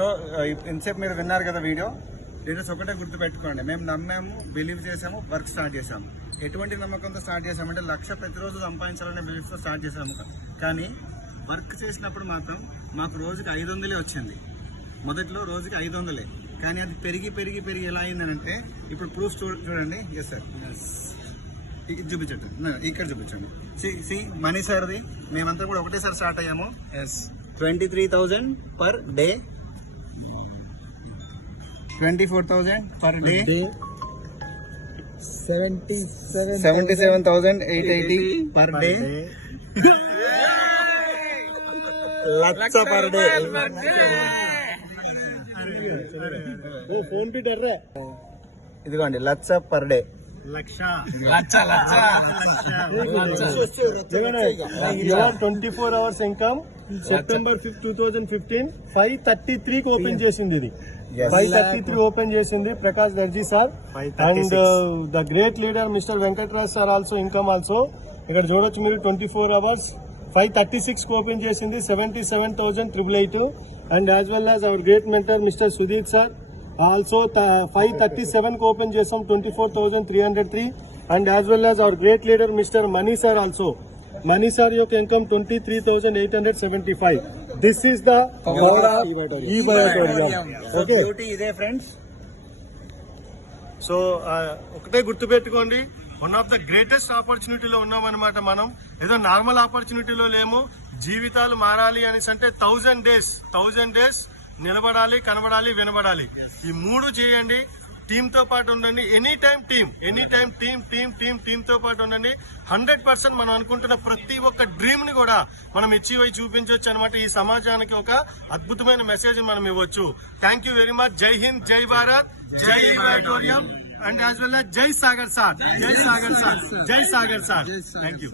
So ఇంతసేపు మీరు విన్నారు కదా వీడియో. లీడర్స్ ఒకటే గుర్తుపెట్టుకోండి, మేము నమ్మాము, బిలీవ్ చేసాము, వర్క్ స్టార్ట్ చేసాము. ఎటువంటి నమ్మకంతో స్టార్ట్ చేసామంటే 1,00,000 ప్రతిరోజు సంపాదించాలనే బిలీఫ్తో స్టార్ట్ చేసాము. కానీ వర్క్ చేసినప్పుడు మాత్రం మాకు రోజుకి 500 వచ్చింది. మొదట్లో రోజుకి 500, కానీ అది పెరిగి పెరిగి పెరిగి ఎలా అయిందనంటే ఇప్పుడు ప్రూఫ్ చూడండి. ఎస్ సార్, ఇక్కడ చూపించండి, ఇక్కడ చూపించండి. సి మనీ సార్ది మేమంతా కూడా ఒకటేసారి స్టార్ట్ అయ్యాము. 23,000 per day, 24,000 per day, 77,880 per day, 1,00,000 per day. PhonePe డర్ రే, ఇదిగోండి 1,00,000 per day. 24 hours income. September 5th, 2015 5:33 కి ఓపెన్ చేసింది. ఇది 5:33 ఓపెన్ చేసింది Prakash Darji sir. And the great leader mister Venkataraj sir also income also. ఇక్కడ చూడొచ్చు మీరు 24 hours 5:36 కి ఓపెన్ చేసింది, 77,888. And as well as our great mentor mister Sudeep sir also 5:37 కి ఓపెన్ చేసాం, 24,303. And as well as our great leader mister Mani sir also. Mani sir యొక్క income 23,875. This is the okay ఇదే friends. So ఒకటే గుర్తుపెట్టుకోండి, one of the greatest ఆపర్చునిటీలో ఉన్నామన్నమాట మనం. ఏదో నార్మల్ ఆపర్చునిటీలో లేము. జీవితాలు మారాలి అనేసి అంటే 1000 డేస్ నిలబడాలి, కనబడాలి, వినబడాలి. ఈ 3 చేయండి. టీమ్ తో పాటు ఉండండి. ఎనీ టైం టీమ్ తో పాటు ఉండండి. 100% మనం అనుకుంటున్న ప్రతి ఒక్క డ్రీమ్ ని కూడా మనం అచీవ్ అయి చూపించవచ్చు అనమాట. ఈ సమాజానికి ఒక అద్భుతమైన మెసేజ్ మనం ఇవ్వచ్చు. Thank you very much. జై హింద్, జై భారత్, జై ఆడిటోరియం, అండ్ యాజ్ వెల్ జై సాగర్ సార్. Thank you.